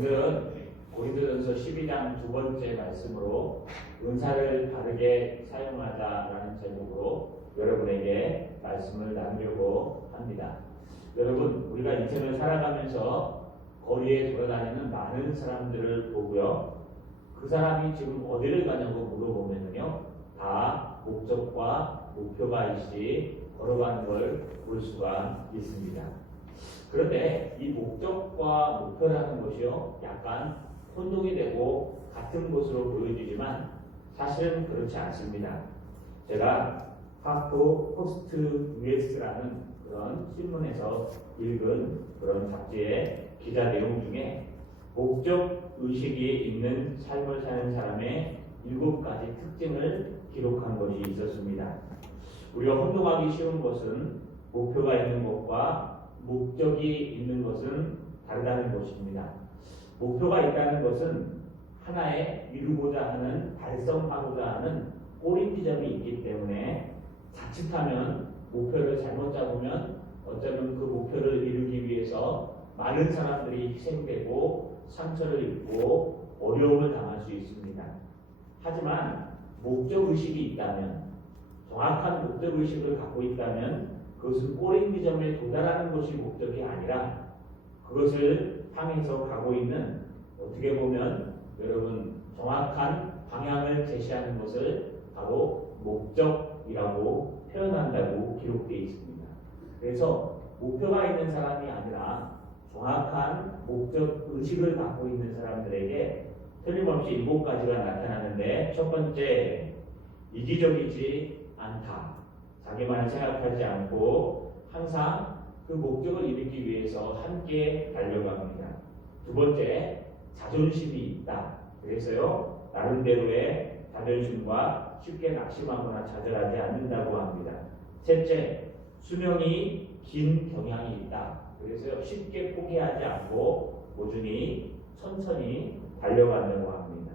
오늘은 고린도전서 12장 두 번째 말씀으로 은사를 바르게 사용하자라는 제목으로 여러분에게 말씀을 나누려고 합니다. 여러분, 우리가 인생을 살아가면서 거리에 돌아다니는 많은 사람들을 보고요. 그 사람이 지금 어디를 가냐고 물어보면요, 다 목적과 목표가 있이 걸어가는 걸 볼 수가 있습니다. 그런데 이 목적과 목표라는 것이요, 약간 혼동이 되고 같은 것으로 보여지지만 사실은 그렇지 않습니다. 제가 하프 포스트 US라는 그런 신문에서 읽은 그런 잡지의 기자 내용 중에 목적 의식이 있는 삶을 사는 사람의 7가지 특징을 기록한 것이 있었습니다. 우리가 혼동하기 쉬운 것은 목표가 있는 것과 목적이 있는 것은 다르다는 것입니다. 목표가 있다는 것은 하나의 이루고자 하는, 달성하고자 하는 꼬린 지점이 있기 때문에 자칫하면 목표를 잘못 잡으면 어쩌면 그 목표를 이루기 위해서 많은 사람들이 희생되고 상처를 입고 어려움을 당할 수 있습니다. 하지만 목적의식이 있다면, 정확한 목적의식을 갖고 있다면 그것은 꼬린 지점에 도달하는 것이 목적이 아니라 그것을 향해서 가고 있는, 어떻게 보면 여러분 정확한 방향을 제시하는 것을 바로 목적이라고 표현한다고 기록되어 있습니다. 그래서 목표가 있는 사람이 아니라 정확한 목적 의식을 갖고 있는 사람들에게 틀림없이 7가지가 나타나는데, 첫 번째, 이기적이지 않다. 자기만 생각하지 않고 항상 그 목적을 이루기 위해서 함께 달려갑니다. 두 번째, 자존심이 있다. 그래서요, 나름대로의 자존심과 쉽게 낙심하거나 좌절하지 않는다고 합니다. 셋째, 수명이 긴 경향이 있다. 그래서 쉽게 포기하지 않고 꾸준히 천천히 달려간다고 합니다.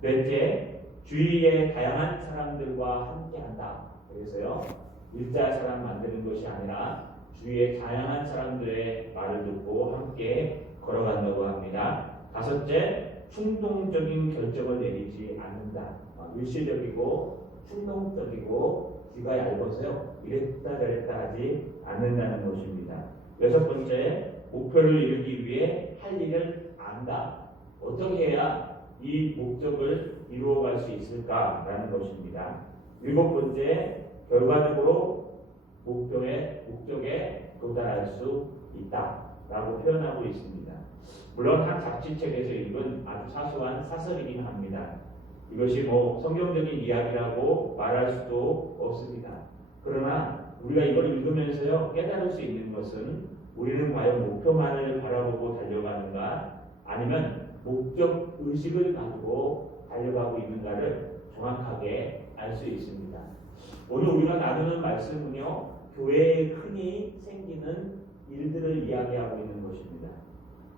넷째, 주위의 다양한 사람들과 함께한다. 그래서요, 일자사람 만드는 것이 아니라 주위의 다양한 사람들의 말을 듣고 함께 걸어간다고 합니다. 다섯째, 충동적인 결정을 내리지 않는다. 일시적이고 충동적이고 귀가 얇아서요, 이랬다 저랬다 하지 않는다는 것입니다. 여섯 번째, 목표를 이루기 위해 할 일을 안다. 어떻게 해야 이 목적을 이루어갈 수 있을까라는 것입니다. 일곱 번째, 결과적으로 목적에 도달할 수 있다라고 표현하고 있습니다. 물론 한 잡지책에서 읽은 아주 사소한 사설이긴 합니다. 이것이 성경적인 이야기라고 말할 수도 없습니다. 그러나 우리가 이걸 읽으면서요, 깨달을 수 있는 것은 우리는 과연 목표만을 바라보고 달려가는가, 아니면 목적 의식을 가지고 달려가고 있는가를 정확하게 알 수 있습니다. 오늘 우리가 나누는 말씀은요, 교회에 흔히 생기는 일들을 이야기하고 있는 것입니다.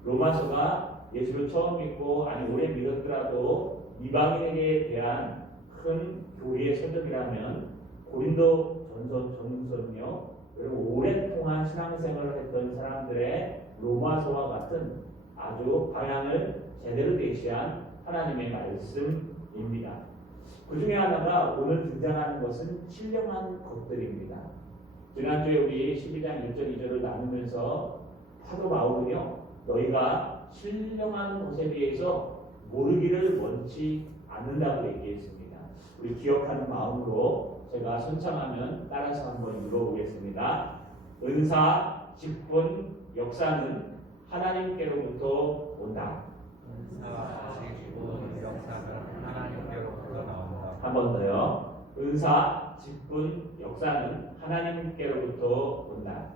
로마서가 예수를 처음 믿고 오래 믿었더라도 이방인에게 대한 큰 교회의 서적이라면 고린도 전서는요, 그리고 오랫동안 신앙생활을 했던 사람들의 로마서와 같은 아주 방향을 제대로 제시한 하나님의 말씀입니다. 그 중에 하나가 오늘 등장하는 것은 신령한 것들입니다. 지난주에 우리 12장 1절 2절을 나누면서 사도 바울은요, 너희가 신령한 것에 대해서 모르기를 원치 않는다고 얘기했습니다. 우리 기억하는 마음으로 제가 선창하면 따라서 한번 읽어보겠습니다. 은사, 직분, 역사는 하나님께로부터 온다. 은사, 직분, 역사는 하나님께로부터 나온다. 한 번 더요. 은사, 직분, 역사는 하나님께로부터 온다.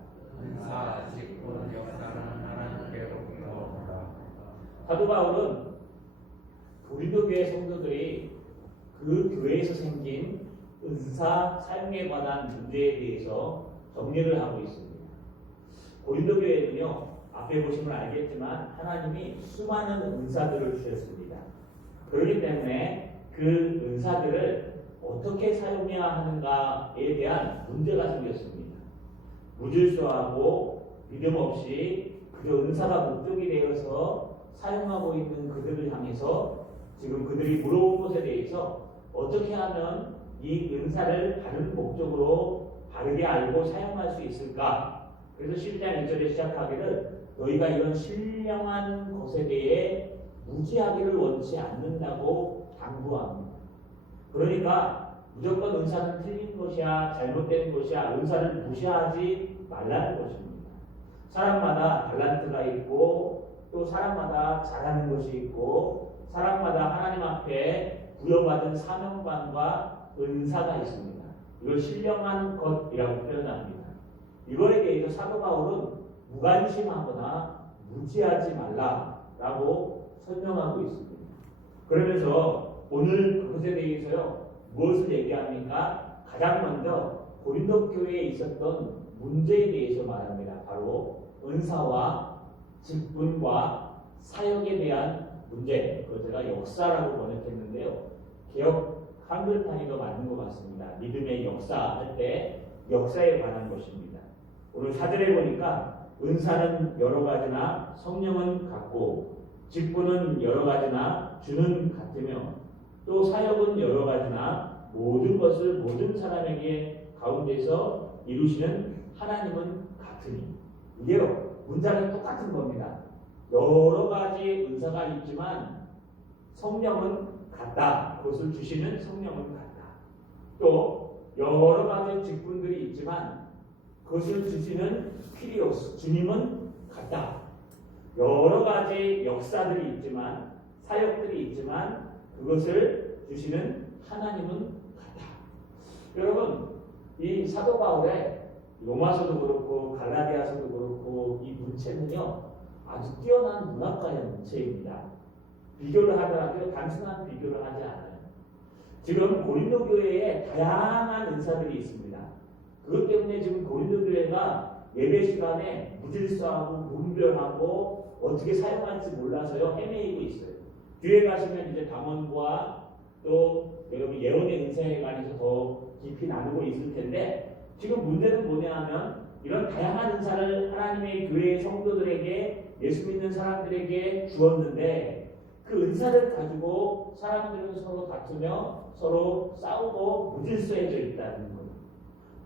은사, 직분, 역사는 하나님께로부터 온다. 사도 바울은 고린도 교회 성도들이 그 교회에서 생긴 은사 사용에 관한 문제에 대해서 정리를 하고 있습니다. 고린도 교회는요, 앞에 보시면 알겠지만 하나님이 수많은 은사들을 주셨습니다. 그렇기 때문에 그 은사들을 어떻게 사용해야 하는가에 대한 문제가 생겼습니다. 무질서하고 믿음 없이 그저 은사가 목적이 되어서 사용하고 있는 그들을 향해서 지금 그들이 물어온 것에 대해서 어떻게 하면 이 은사를 바른 목적으로 바르게 알고 사용할 수 있을까? 그래서 10장 1절에 시작하기를 너희가 이런 신령한 것에 대해 무지하기를 원치 않는다고 당부합니다. 그러니까 무조건 은사는 틀린 것이야, 잘못된 것이야, 은사를 무시하지 말라는 것입니다. 사람마다 달란트가 있고 또 사람마다 잘하는 것이 있고 사람마다 하나님 앞에 부여받은 사명감과 은사가 있습니다. 이걸 신령한 것이라고 표현합니다. 이거에 대해서 사도 바울은 무관심하거나 무지하지 말라라고 설명하고 있습니다. 그러면서 오늘 그것에 대해서요 무엇을 얘기합니까? 가장 먼저 고린도 교회에 있었던 문제에 대해서 말합니다. 바로 은사와 직분과 사역에 대한 문제. 그걸 제가 역사라고 번역했는데요. 개혁 한글 단위도 맞는 것 같습니다. 믿음의 역사 할 때 역사에 관한 것입니다. 오늘 4절에 보니까 은사는 여러 가지나 성령은 같고 직분은 여러 가지나 주는 같으며 또 사역은 여러 가지나 모든 것을 모든 사람에게 가운데서 이루시는 하나님은 같으니. 이게요 문장은 똑같은 겁니다. 여러 가지 은사가 있지만 성령은 같다. 그것을 주시는 성령은 같다. 또 여러 가지 직분들이 있지만 그것을 주시는 퀴리오스 주님은 같다. 여러 가지 역사들이 있지만 사역들이 있지만 그것을 주시는 하나님은 같다. 여러분 이 사도 바울의 로마서도 그렇고 갈라디아서도 그렇고 이 문체는요 아주 뛰어난 문학가의 문체입니다. 비교를 하더라도 단순한 비교를 하지 않아요. 지금 고린도 교회에 다양한 은사들이 있습니다. 그것 때문에 지금 고린도 교회가 예배 시간에 무질서하고 문별하고 어떻게 사용할지 몰라서요 헤매이고 있어요. 뒤에 가시면 이제 당원과 또 여러분 예언의 은사에 관해서 더 깊이 나누고 있을 텐데 지금 문제는 뭐냐 하면 이런 다양한 은사를 하나님의 교회 성도들에게 예수 믿는 사람들에게 주었는데 그 은사를 가지고 사람들은 서로 다투며 서로 싸우고 무질서해져 있다는 거예요.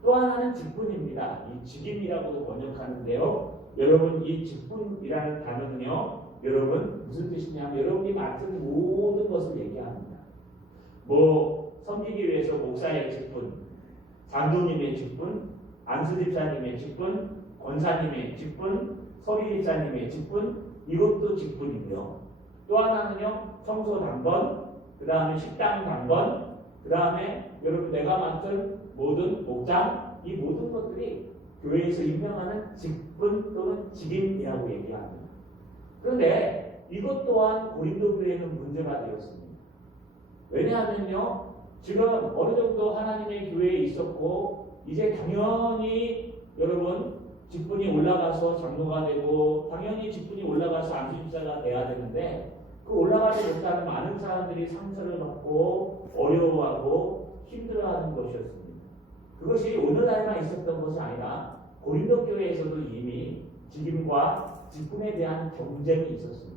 또 하나는 직분입니다. 이 직임이라고도 번역하는데요. 여러분 이 직분이라는 단어는요. 여러분 무슨 뜻이냐면 여러분이 맡은 모든 것을 얘기합니다. 뭐 섬기기 위해서 목사의 직분, 장로님의 직분, 안수 집사님의 직분, 권사님의 직분, 서리 집사님의 직분, 이것도 직분이고요. 또 하나는요 청소 당번, 그 다음에 식당 당번, 그 다음에 여러분 내가 맡은 모든 목장, 이 모든 것들이 교회에서 임명하는 직분 또는 직임이라고 얘기합니다. 그런데 이것 또한 고린도 교회에는 문제가 되었습니다. 왜냐하면요 지금 어느 정도 하나님의 교회에 있었고 이제 당연히 여러분 직분이 올라가서 장로가 되고 당연히 직분이 올라가서 안수집사가 돼야 되는데 그 올라가지 못하는 많은 사람들이 상처를 받고 어려워하고 힘들어하는 것이었습니다. 그것이 오늘날만 있었던 것이 아니라 고린도 교회에서도 이미 직임과 직분에 대한 경쟁이 있었습니다.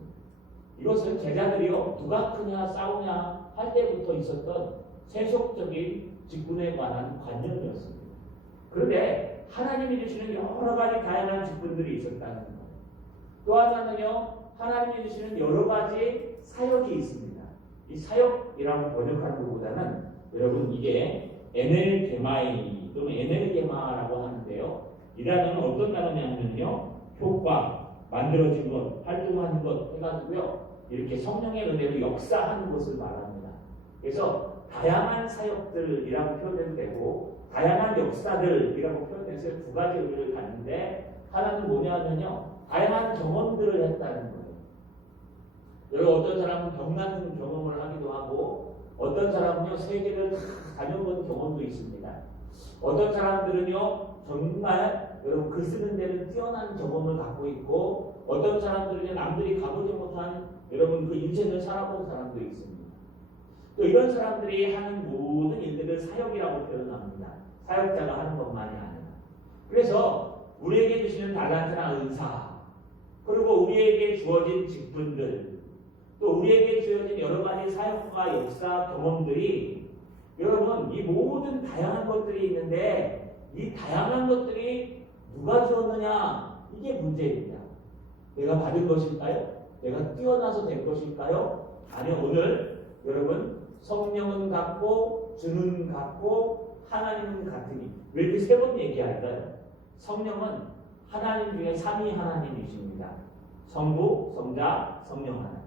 이것은 제자들이요 누가 크냐 싸우냐 할 때부터 있었던 세속적인 직분에 관한 관념이었습니다. 그런데 하나님이 주시는 여러 가지 다양한 직분들이 있었다는 거예요. 또 하나는요 하나님이 주시는 여러 가지 사역이 있습니다. 이 사역이라고 번역하는 것보다는 여러분 이게 에넬게마이 또는 에넬게마라고 하는데요. 이 단어는 어떤 단어냐면요 효과, 만들어진 것, 활동하는 것 해가지고요 이렇게 성령의 은혜로 역사하는 것을 말합니다. 그래서 다양한 사역들이라고 표현해도 되고 다양한 역사들이라고 표현해서 두 가지 의미를 갖는데 하나는 뭐냐면요 다양한 경험들을 했다는 거예요. 여러분 어떤 사람은 병나는 경험을 하기도 하고 어떤 사람은요 세계를 다 다녀본 경험도 있습니다. 어떤 사람들은요 정말 여러분 글 쓰는 데는 뛰어난 경험을 갖고 있고 어떤 사람들은요 남들이 가보지 못한 여러분 그 인생을 살아본 사람도 있습니다. 또 이런 사람들이 하는 모든 일들을 사역이라고 표현합니다. 사역자가 하는 것만이 아니라. 그래서 우리에게 주시는 달란트나 은사 그리고 우리에게 주어진 직분들, 또 우리에게 주어진 여러 가지 사역과 역사 경험들이 여러분 이 모든 다양한 것들이 있는데 이 다양한 것들이 누가 주었느냐 이게 문제입니다. 내가 받은 것일까요? 내가 뛰어나서 된 것일까요? 아니요. 오늘 여러분 성령은 같고 주는 같고 하나님은 같으니 왜 이렇게 세 번 얘기할까요? 성령은 하나님 중에 삼위 하나님이십니다. 성부, 성자, 성령 하나님.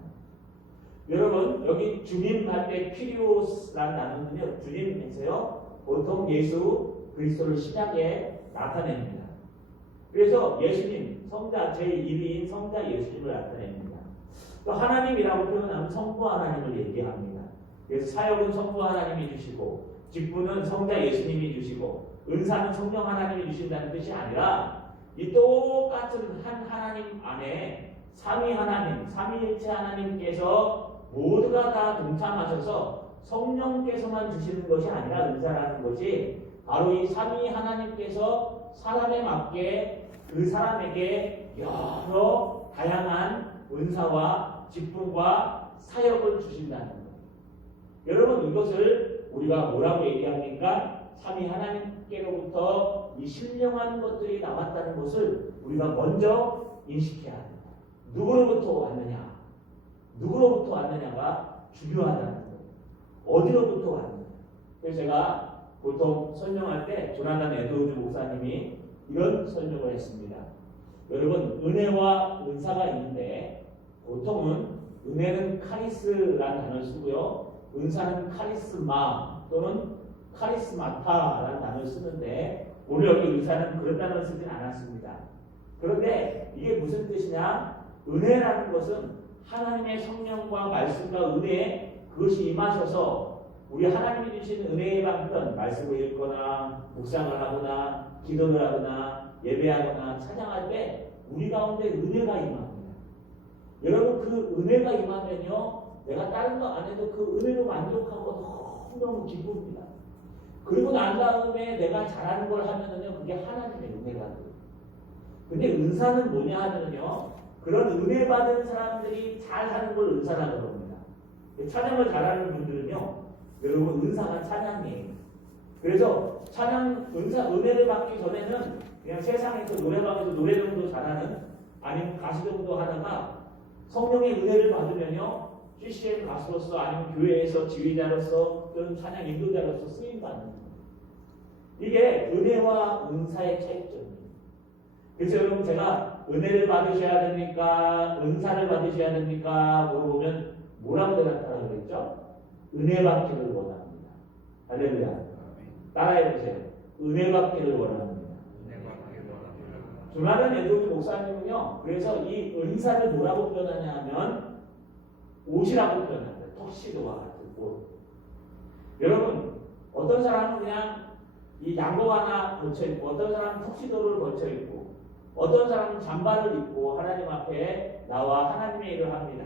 여러분 여기 주님 할 때 퀴리오스라는 단어는요. 주님에서요. 보통 예수 그리스도를 신약에 나타냅니다. 그래서 예수님, 성자 제1위인 성자 예수님을 나타냅니다. 또 하나님이라고 표현하면 성부 하나님을 얘기합니다. 그래서 사역은 성부 하나님이 주시고 직분은 성자 예수님이 주시고 은사는 성령 하나님이 주신다는 뜻이 아니라 이 똑같은 한 하나님 안에 삼위 하나님, 삼위일체 하나님께서 모두가 다 동참하셔서 성령께서만 주시는 것이 아니라 은사라는 것이 바로 이 삼위 하나님께서 사람에 맞게 그 사람에게 여러 다양한 은사와 직분과 사역을 주신다는 거예요. 여러분 이것을 우리가 뭐라고 얘기합니까? 삼위 하나님께로부터 이 신령한 것들이 나왔다는 것을 우리가 먼저 인식해야 합니다. 누구로부터 왔느냐? 누구로부터 왔느냐가 중요하다는 거예요. 어디로부터 왔느냐? 그래서 제가 보통 설명할 때 조나단 에드워즈 목사님이 이런 설명을 했습니다. 여러분 은혜와 은사가 있는데 보통은 은혜는 카리스라는 단어를 쓰고요. 은사는 카리스마 또는 카리스마타라는 단어를 쓰는데 오늘 여기 은사는 그런 단어를 쓰진 않았습니다. 그런데 이게 무슨 뜻이냐? 은혜라는 것은 하나님의 성령과 말씀과 은혜 그것이 임하셔서 우리 하나님이 주신 은혜의 방편 말씀을 읽거나 묵상을 하거나 기도를 하거나 예배하거나 찬양할 때 우리 가운데 은혜가 임합니다. 여러분 그 은혜가 임하면요 내가 다른 거 안 해도 그 은혜로 만족하고 너무너무 기쁩니다. 그리고 난 다음에 내가 잘하는 걸 하면은요 그게 하나님의 은혜가 돼요. 근데 은사는 뭐냐 하면요 그런 은혜 받은 사람들이 잘하는 걸 은사라고 합니다. 찬양을 잘하는 분들은요 여러분 은사가 찬양이에요. 그래서 찬양 은혜를 받기 전에는 그냥 세상에서 노래방에서 노래 정도 잘하는 아니면 가수 정도 하다가 성령의 은혜를 받으면요 CCM 가수로서 아니면 교회에서 지휘자로서 또는 찬양 인도자로서 쓰임받는 거예요. 이게 은혜와 은사의 차이점이에요. 그래서 여러분 제가 은혜를 받으셔야 됩니까? 은사를 받으셔야 됩니까? 물어보면 뭐라고 대답하라고 그랬죠? 은혜 받기를 원합니다. 할렐루야. 따라해보세요. 은혜 받기를 원합니다. 조나단 에드워즈 목사님은요. 그래서 이 은사를 뭐라고 표현하냐 하면 옷이라고 표현합니다. 턱시도와 같은 옷. 여러분 어떤 사람은 그냥 이 양복 하나 걸쳐 입고 어떤 사람은 턱시도를 걸쳐 입고 어떤 사람은 잠바를 입고 하나님 앞에 나와 하나님의 일을 합니다.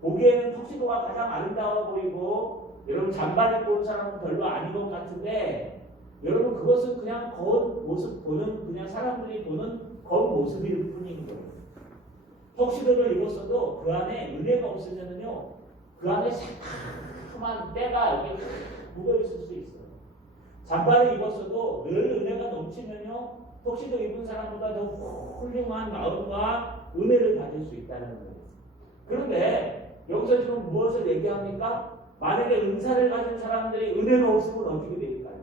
보기에는 턱시도가 가장 아름다워 보이고 여러분 잠바를 입고 온 사람은 별로 아닌 것 같은데 여러분 그것은 그냥 겉모습 보는 그냥 사람들이 보는 겉모습일 뿐인 거예요. 턱시도를 입었어도 그 안에 은혜가 없으면은요 그 안에 새카만 때가 이렇게 묻어 있을 수 있어요. 잠바를 입었어도 늘 은혜가 넘치면요 턱시도 입은 사람보다 더 훌륭한 마음과 은혜를 받을 수 있다는 거예요. 그런데 여기서 지금 무엇을 얘기합니까? 만약에 은사를 가진 사람들이 은혜가 없으면 어떻게 될까요?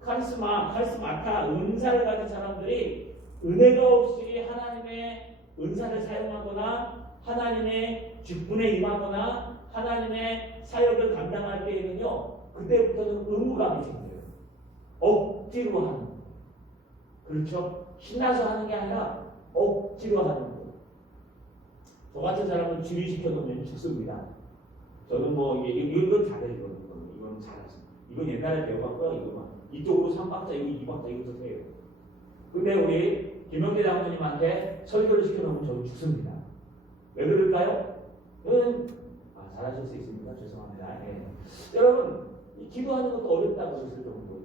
카리스마타 은사를 가진 사람들이 은혜가 없이 하나님의 은사를 사용하거나 하나님의 직분에 임하거나 하나님의 사역을 감당할 때에는요 그때부터는 의무감이 생겨요. 억지로 하는 거예요. 그렇죠? 신나서 하는 게 아니라 억지로 하는 거예요. 저 같은 사람은 지휘시켜 놓으면 죽습니다. 저는 뭐 이건 잘해요. 이건 잘했습니다. 이건 옛날에 배워봤고요. 이거 이쪽으로 3박자, 이거 2박자 이것도 해요. 근데 우리 김영재 장로님한테 설교를 시켜놓으면 저는 죽습니다. 왜 그럴까요? 잘하실 수 있습니다. 죄송합니다. 네. 여러분 기도하는 것도 어렵다고 하실 정도.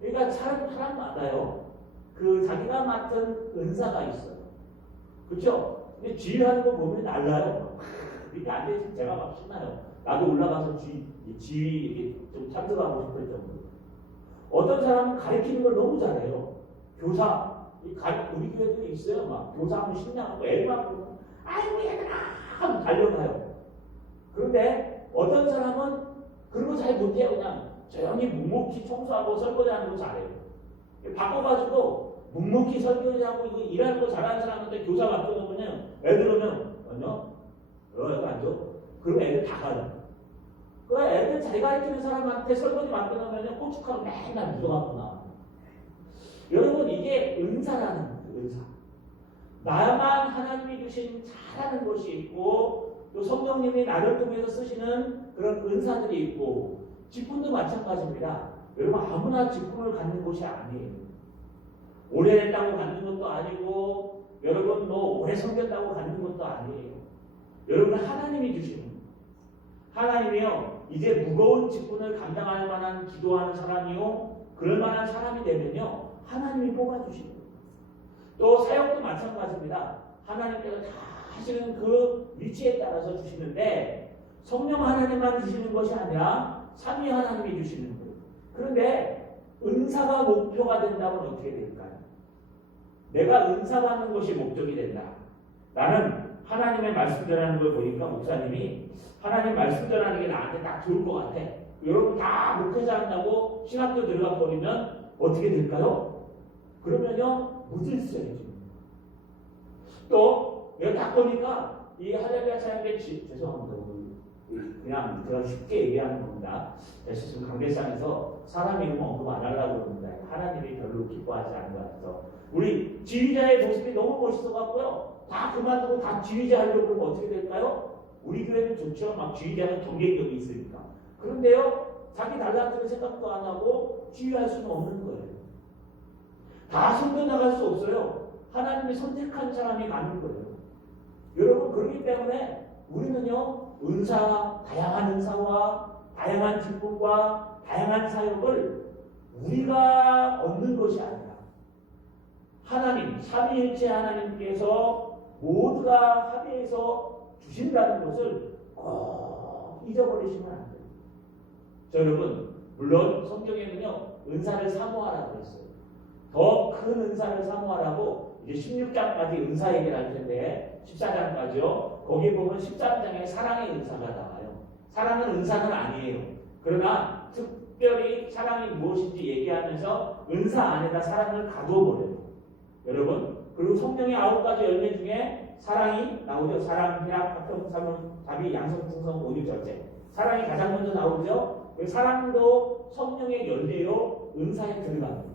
그러니까 사람마다요. 그 자기가 맡은 은사가 있어요. 그렇죠? 근데 지휘하는 거 보면 날라요. 이게 안 돼서 제가 막 신나요. 나도 올라가서 지휘 좀 참석하고 싶을 정도로. 어떤 사람은 가르치는 걸 너무 잘해요. 교사, 우리 교회도 있어요. 막 교사하면 신나고 애만 부르고 아이고 얘들아 하고 달려가요. 그런데 어떤 사람은 그런 거 잘 못해요. 그냥 조용히 묵묵히 청소하고 설거지하는 거 잘해요. 바꿔가지고 묵묵히 설거지하고 이거 일하는 거 잘하는 사람한테 교사 맡겨놓으면 애들 오면 아니요? 여기 앉아. 그러면 애들 다 가요. 그 애들 잘 가르치는 사람한테 설거지 맡겨놓으면 꼬축하고 맨날 묻어갖고 나와요. 여러분 이게 은사라는 거예요. 은사. 나만 하나님이 주신 잘하는 것이 있고 또 성령님이 나를 통해서 쓰시는 그런 은사들이 있고 직분도 마찬가지입니다. 여러분 아무나 직분을 갖는 것이 아니에요. 오래됐다고 갖는 것도 아니고 여러분 뭐 오래 섬겼다고 갖는 것도 아니에요. 여러분 하나님이 주시는 거예요. 하나님이요 이제 무거운 직분을 감당할 만한 기도하는 사람이요 그럴 만한 사람이 되면요 하나님이 뽑아주시는 거예요. 또 사역도 마찬가지입니다. 하나님께서 다 하시는 그 위치에 따라서 주시는데 성령 하나님만 주시는 것이 아니라 삼위 하나님이 주시는 거예요. 그런데 은사가 목표가 된다면 어떻게 될까요? 내가 은사 받는 것이 목적이 된다. 나는 하나님의 말씀 전하는 걸 보니까 목사님이 하나님 말씀 전하는 게 나한테 딱 좋을 것 같아. 여러분 다 목회자 한다고 신학교 들어가 버리면 어떻게 될까요? 그러면요 묻을 수 있죠. 또 내가 딱 보니까 이 할렐루야 찬양대 죄송합니다. 그냥 제가 쉽게 얘기하는 겁니다. 지금 강대상에서 사람 이름 언급 안 하려고 그럽니다. 하나님이 별로 기뻐하지 않는 것 같아서 우리 지휘자의 모습이 너무 멋있어 갖고요. 다 그만두고 다 지휘자 하려고 그러면 어떻게 될까요? 우리 교회는 좋죠. 막 지휘자는 경쟁력이 있으니까. 그런데요. 자기 달란트를 생각도 안 하고 지휘할 수는 없는 거예요. 다 손도 나갈 수 없어요. 하나님이 선택한 사람이 가는 거예요. 여러분 그렇기 때문에 우리는요. 은사, 다양한 은사와 다양한 직분과 다양한 사역을 우리가 얻는 것이 아니라 하나님, 삼위일체 하나님께서 모두가 합의해서 주신다는 것을 꼭 잊어버리시면 안 돼요. 자, 여러분, 물론 성경에는요, 은사를 사모하라고 했어요. 더 큰 은사를 사모하라고 이제 16장까지 은사 얘기를 할 텐데 14장까지요. 거기 보면 13장에 사랑의 은사가 나와요. 사랑은 은사는 아니에요. 그러나 특별히 사랑이 무엇인지 얘기하면서 은사 안에다 사랑을 가두어버려요. 여러분, 그리고 성령의 9가지 열매 중에 사랑이 나오죠. 사랑, 희락, 화평, 사명, 자비, 양성, 충성, 온유, 절제. 사랑이 가장 먼저 나오죠. 사랑도 성령의 열매요 은사에 들어갑니다.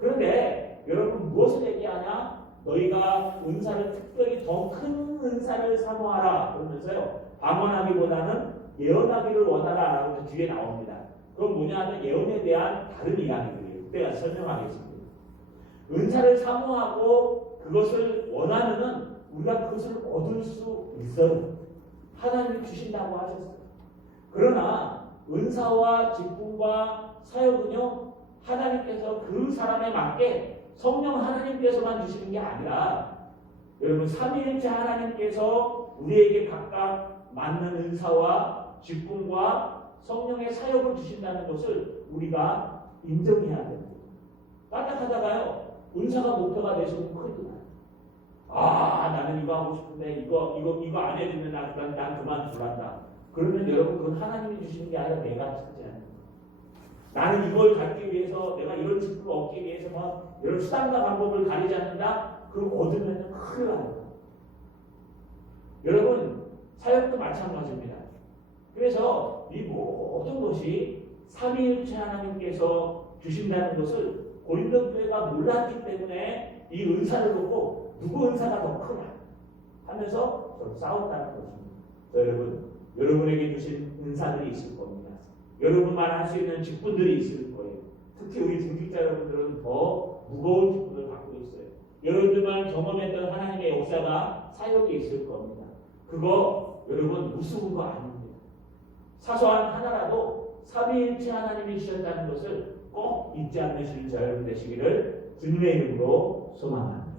그런데 여러분 무엇을 얘기하냐? 너희가 은사를 특별히 더 큰 은사를 사모하라 그러면서요. 방언하기보다는 예언하기를 원하라 라고 뒤에 나옵니다. 그건 뭐냐면 예언에 대한 다른 이야기들이에요. 그때가 설명하겠습니다. 은사를 사모하고 그것을 원하면은 우리가 그것을 얻을 수 있어요. 하나님이 주신다고 하셨어요. 그러나 은사와 직분과 사역은요. 하나님께서 그 사람에 맞게 성령 하나님께서만 주시는 게 아니라 여러분 삼위일체 하나님께서 우리에게 각각 맞는 은사와 직분과 성령의 사역을 주신다는 것을 우리가 인정해야 됩니다. 까딱하다가요 은사가 목표가 되시면 큰일 나요. 아 나는 이거 하고 싶은데 이거 안 해주면 난 그만둘란다. 그러면 여러분 그건 하나님이 주시는 게 아니라 내가 찾아야 돼요. 나는 이걸 갖기 위해서 내가 이런 직분을 얻기 위해서 막 이런 수단과 방법을 가리지 않는다. 그걸 얻으면 큰일 나요. 여러분 사역도 마찬가지입니다. 그래서 이 모든 것이 삼위일체 하나님께서 주신다는 것을 고린도 교회가 몰랐기 때문에 이 은사를 보고 누구 은사가 더 크냐 하면서 서로 싸웠다는 것입니다. 여러분에게 주신 은사들이 있을 겁니다. 여러분만 할 수 있는 직분들이 있을 거예요. 특히 우리 중직자 여러분들은 더 무거운 직분을 갖고 있어요. 여러분들만 경험했던 하나님의 역사가 사역에 있을 겁니다. 그거 여러분 무서운 거 아닙니다. 사소한 하나라도 삼위일체 하나님이 주셨다는 것을 꼭 잊지 않으시는 저 여러분 되시기를 주님의 이름으로 소망합니다.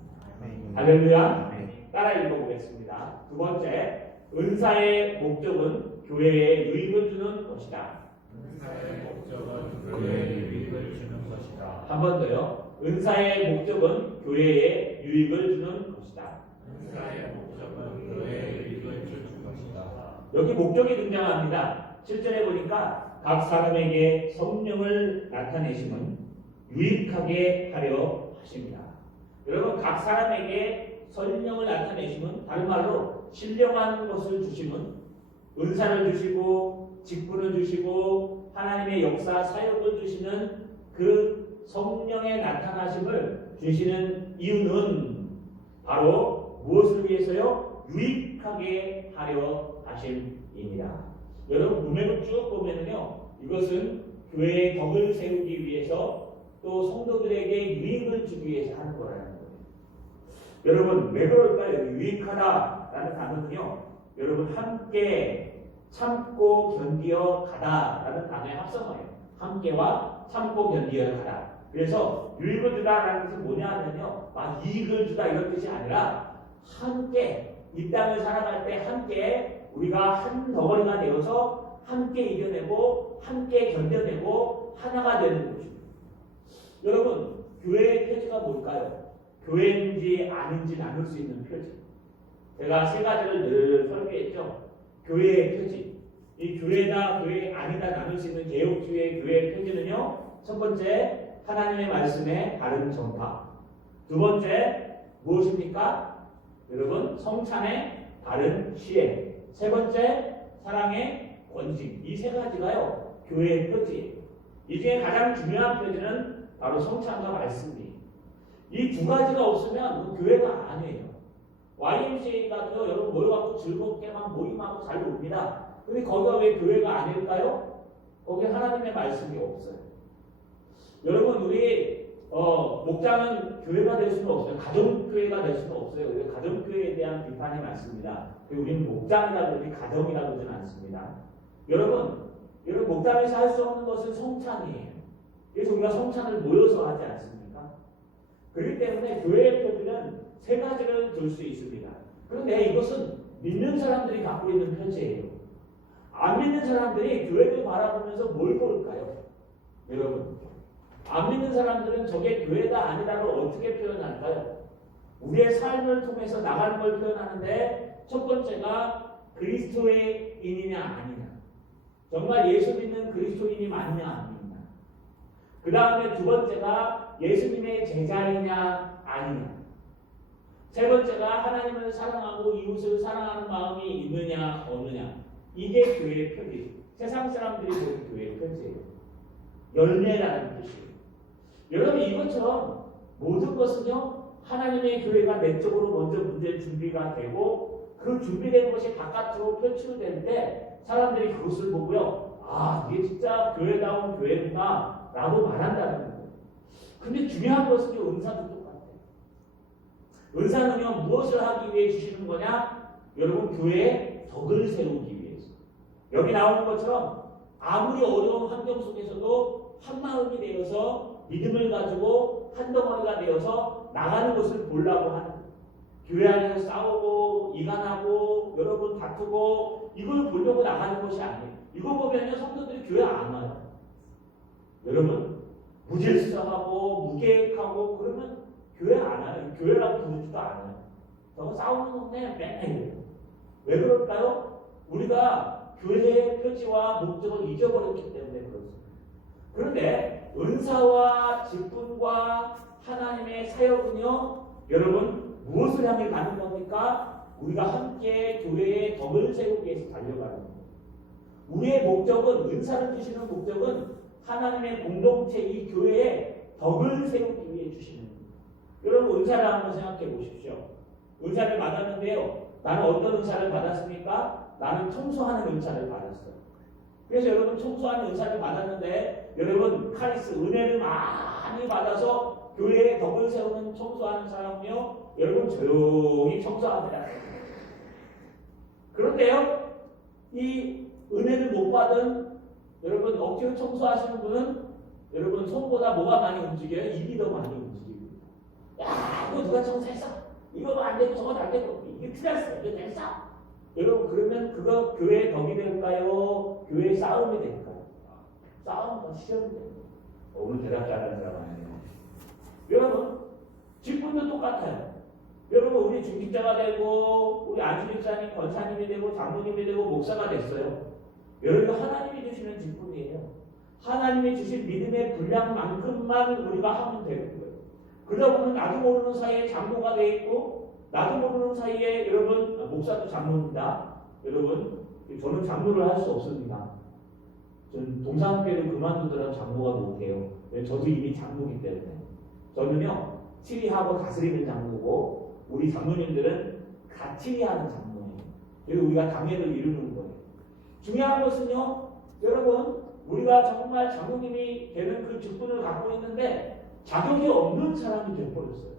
할렐루야. 따라 읽어보겠습니다. 두 번째, 은사의 목적은 교회에 유익을 주는 것이다. 은사의 목적은 교회에 유익을 주는 것이다. 한 번 더요. 은사의 목적은 교회에 유익을 주는 것이다. 은사의 목적은 교회에 유익을 주는 것이다. 여기 목적이 등장합니다. 7절에 보니까 각 사람에게 성령을 나타내심은 유익하게 하려 하십니다. 여러분, 각 사람에게 성령을 나타내심은 다른 말로 신령한 것을 주심은 은사를 주시고 직분을 주시고 하나님의 역사 사역을 주시는 그 성령의 나타나심을 주시는 이유는 바로 무엇을 위해서요? 유익하게 하려 하심입니다. 여러분, 문맥을 쭉 보면요, 이것은 교회의 덕을 세우기 위해서 또 성도들에게 유익을 주기 위해서 하는 거라는 거예요. 여러분, 왜 그럴까요? 유익하다라는 단어는요, 여러분, 함께 참고 견디어 가다라는 단어의 합성어예요. 함께와 참고 견디어 가다. 그래서 유익을 주다라는 뜻은 뭐냐 하면요, 막 이익을 주다 이런 뜻이 아니라 함께 이 땅을 살아갈 때 함께 우리가 한 덩어리가 되어서 함께 이겨내고 함께 견뎌내고 하나가 되는 것입니다. 여러분, 교회의 표지가 뭘까요? 교회인지 아닌지 나눌 수 있는 표지. 제가 세 가지를 늘 설계했죠. 교회의 표지. 이 교회다 교회 아니다 나눌 수 있는 개혁주의 교회의 표지는요, 첫 번째, 하나님의 말씀의 바른 전파. 두 번째, 무엇입니까? 여러분, 성찬의 바른 시행. 세 번째, 사랑의 권징. 이 세 가지가요, 교회의 표지예요. 이 중에 가장 중요한 표지는 바로 성찬과 말씀이에요. 이 두 가지가 없으면 교회가 아니에요. YMCA가도 여러분 모여갖고 즐겁게 막 모임하고 잘 놉니다. 근데 거기가 왜 교회가 아닐까요? 거기 하나님의 말씀이 없어요. 여러분, 우리 목장은 교회가 될 수는 없어요. 가정교회가 될 수는 없어요. 가정교회에 대한 비판이 많습니다. 우리는 목장이라고 그러지 가정이라고 그러지는 않습니다. 여러분 목장에서 할 수 없는 것은 성찬이에요. 그래서 우리가 성찬을 모여서 하지 않습니까? 그렇기 때문에 교회의 표지는 세 가지를 들 수 있습니다. 그런데 이것은 믿는 사람들이 갖고 있는 표지예요. 안 믿는 사람들이 교회를 바라보면서 뭘 볼까요? 여러분, 안 믿는 사람들은 저게 교회가 아니다를 어떻게 표현할까요? 우리의 삶을 통해서 나가는 걸 표현하는데, 첫 번째가 그리스도인이냐 아니냐. 정말 예수 믿는 그리스도인이 맞냐 아니냐. 그 다음에 두 번째가 예수님의 제자이냐 아니냐. 세 번째가 하나님을 사랑하고 이웃을 사랑하는 마음이 있느냐 없느냐. 이게 교회의 표지. 세상 사람들이 보는 교회의 표지예요. 열매라는 뜻이에요. 여러분, 이것처럼 모든 것은요, 하나님의 교회가 내적으로 먼저 문제 준비가 되고 그 준비된 것이 바깥으로 표출될 때 사람들이 그것을 보고요, 아, 이게 진짜 교회다운 교회구나 라고 말한다는 거예요. 근데 중요한 것은요, 은사도 똑같아요. 은사는요, 무엇을 하기 위해 주시는 거냐? 여러분, 교회의 덕을 세우기 위해서. 여기 나오는 것처럼 아무리 어려운 환경 속에서도 한 마음이 되어서 믿음을 가지고 한 덩어리가 되어서 나가는 것을 보려고 하는 거예요. 교회 안에서 싸우고 이간하고 여러분 다투고 이걸 보려고 나가는 것이 아니에요. 이거 보면요, 성도들이 교회 안 와요. 여러분, 무질서하고 무계획하고 그러면 교회 안 와요. 교회라고 부르지도 않아요. 저거 싸우는 동네 맨날 이래요. 왜 그럴까요? 우리가 교회의 표지와 목적을 잊어버렸기 때문에 그렇습니다. 그런데 은사와 직분과 하나님의 사역은요, 여러분, 무엇을 향해 가는 겁니까? 우리가 함께 교회의 덕을 세우기 위해서 달려가는 겁니다. 우리의 목적은, 은사를 주시는 목적은 하나님의 공동체 이 교회의 덕을 세우기 위해 주시는 겁니다. 여러분, 은사를 한번 생각해 보십시오. 은사를 받았는데요, 나는 어떤 은사를 받았습니까? 나는 청소하는 은사를 받았어요. 그래서 여러분, 청소하는 은사를 받았는데, 여러분, 카리스, 은혜를 많이 받아서 교회의 덕을 세우는 청소하는 사람은요, 여러분, 조용히 청소합니다. 그런데요, 이 은혜를 못 받은 여러분, 억지로 청소하시는 분은 여러분, 손보다 뭐가 많이 움직여요? 입이 더 많이 움직입니다. 야, 이거 누가 청소했어? 이거 안 되고 저거 안 되고 이게 틀렸어. 이게 됐어. 여러분 그러면 그거 교회 덕이 될까요? 교회 싸움이 될까요? 싸움과 시험이 됩니다. 오늘 대답 잘하는 사람 아니에요. 여러분 직분도 똑같아요. 여러분 우리 중직자가 되고 우리 안수집사님, 권사님이 되고 장로님이 되고 목사가 됐어요. 여러분 하나님이 주시는 직분이에요. 하나님이 주신 믿음의 분량만큼만 우리가 하면 되는 거예요. 그러다 보면 나도 모르는 사이에 장로가 돼 있고 나도 모르는 사이에 여러분 목사도 장로입니다. 여러분 저는 장로를 할 수 없습니다. 저는 동산교회를 그만두더라도 장로가 못해요. 저도 이미 장로기 때문에. 저는요 치리하고 다스리는 장로고 우리 장로님들은 같이 하는 장로예요. 그래서 우리가 당회를 이루는 거예요. 중요한 것은요 여러분 우리가 정말 장로님이 되는 그 직분을 갖고 있는데 자격이 없는 사람이 되어버렸어요.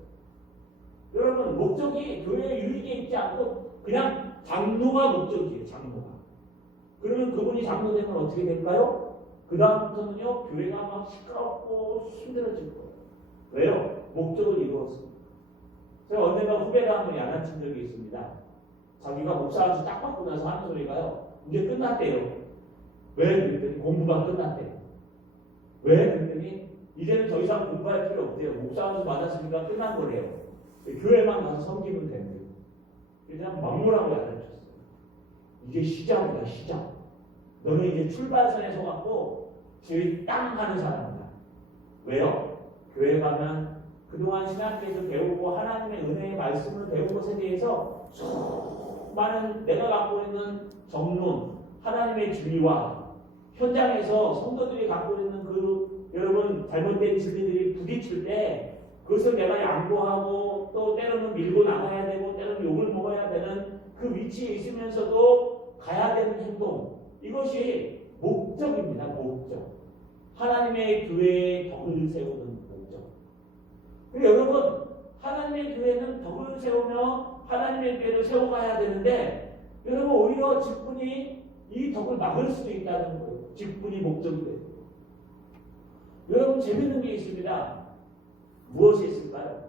여러분 목적이 교회의 유익에 있지 않고 그냥 장로가 목적이에요. 장로가. 그러면 그분이 장로 되면 어떻게 될까요? 그 다음부터는요 교회가 막 시끄럽고 힘들어질 거예요. 왜요? 목적을 이루었습니다. 제가 언젠가 후배가 한 분이 야단친 적이 있습니다. 자기가 목사한테 딱 받고 나서 하는 소리가요. 이제 끝났대요. 왜? 그랬더니 공부가 끝났대요. 왜? 그랬더니 이제는 더 이상 공부할 필요 없대요. 목사한테 받았으니까 끝난 거래요. 교회만 가서 섬기면 된대요. 그냥 막무라고 야단쳤어요. 이게 시작이다 시작. 너는 이제 출발선에 서갖고 제일 땅 하는 사람이다. 왜요? 교회 가면 그동안 신학교에서 배우고 하나님의 은혜의 말씀을 배운 것에 대해서 수많은 내가 갖고 있는 정론, 하나님의 진리와 현장에서 성도들이 갖고 있는 그 여러분 잘못된 진리들이 부딪힐 때 그것을 내가 양보하고 또 때로는 밀고 나가야 되고 때로는 욕을 먹어야 되는 그 위치에 있으면서도 가야 되는 행동 이것이 목적입니다. 목적. 하나님의 교회의 덕을 세우는 목적. 그리고 여러분 하나님의 교회는 덕을 세우며 하나님의 교회를 세워가야 되는데 여러분 오히려 직분이 이 덕을 막을 수도 있다는 거예요. 직분이 목적이 돼요. 여러분 재밌는 게 있습니다. 무엇이 있을까요?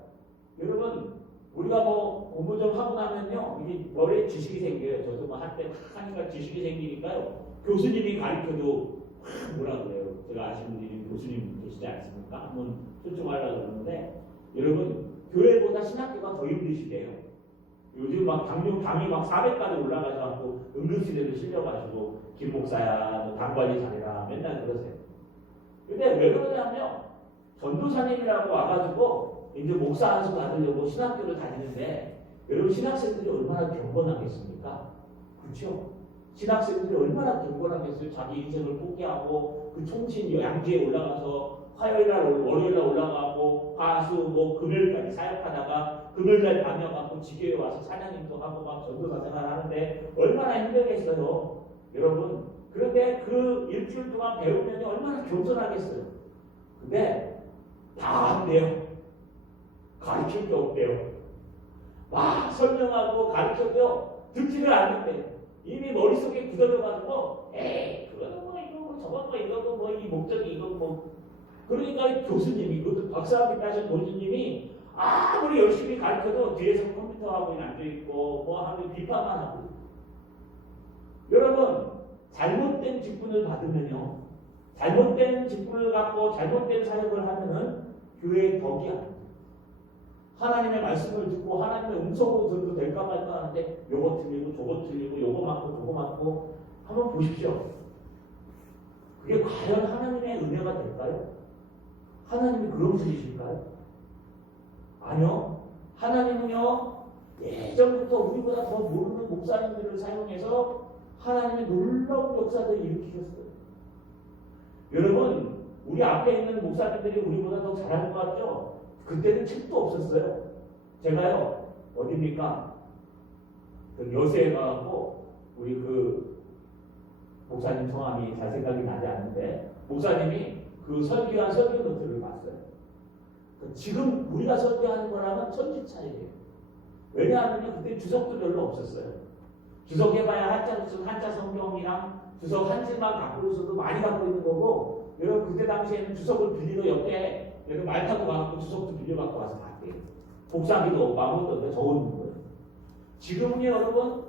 여러분 우리가 뭐 공부 좀 하고 나면요 이게 머리에 지식이 생겨요. 저도 뭐 한때 하니까 지식이 생기니까요. 교수님이 가르쳐도 뭐라 그래요. 제가 아시는 분이 교수님 계시지 않습니까? 한번 초청하려고 그러는데 여러분 교회보다 신학교가 더 힘드시대요. 요즘 막 당이 막 400까지 올라가셔갖고 응급실에도 실려가지고 김 목사야 너 당관리 잘해라 맨날 그러세요. 근데 왜 그러냐면 전도사님이라고 와가지고 이제 목사 안수 받으려고 신학교를 다니는데 여러분 신학생들이 얼마나 경건하겠습니까? 그렇죠? 신학생들이 얼마나 경건하겠어요? 자기 인생을 포기하고 그 총신 양지에 올라가서 화요일날 월요일날 올라가고 화수 뭐 금요일까지 사역하다가 금요일날 다녀가고 지교에 와서 사장님도 하고 막 전도사 생활하는데 얼마나 힘들겠어요, 여러분. 그런데 그 일주일 동안 배우면 얼마나 겸손하겠어요. 근데 다 안 돼요. 가르칠 게 없대요. 막 설명하고 가르쳐도 듣지를 않는데 이미 머릿속에 굳어져가지고 에이 그거는 뭐 이거 뭐 저건 뭐 이거도 뭐 이 목적이 이거 뭐 그러니까 교수님이 그것도 박사학위 따신 교수님이 아무리 열심히 가르쳐도 뒤에서 컴퓨터하고 앉아있고 뭐 하면 비판만 하고 여러분 잘못된 직분을 받으면요 잘못된 직분을 갖고 잘못된 사역을 하면은 교회의 덕이 아닙니다. 하나님의 말씀을 듣고 하나님의 음성으로 들어도 될까 말까 하는데 요거 틀리고 저거 틀리고 요거 맞고 저거 맞고 한번 보십시오. 그게 과연 하나님의 은혜가 될까요? 하나님이 그런 분이실까요? 아니요. 하나님은요 예전부터 우리보다 더 모르는 목사님들을 사용해서 하나님의 놀라운 역사들을 일으키셨어요. 여러분 우리 앞에 있는 목사님들이 우리보다 더 잘할 것 같죠? 그때는 책도 없었어요. 제가요 어디입니까? 그 여수에 가고 우리 그 목사님 성함이 잘 생각이 나지 않는데 목사님이 그 설교한 설교 노트를 봤어요. 지금 우리가 설교하는 거랑은 천지 차이예요. 왜냐하면 그때 주석도 별로 없었어요. 주석해봐야 한자 성경이랑 주석 한 줄만 갖고 있어도 많이 갖고 있는 거고 여러분 그때 당시에는 주석을 빌리러 옆에 여러분 말 타고 가고 주석도 빌려 갖고 와서 봤대요. 복사기도 없고 아무것도 없는데 적어놓는 거예요. 지금은요 여러분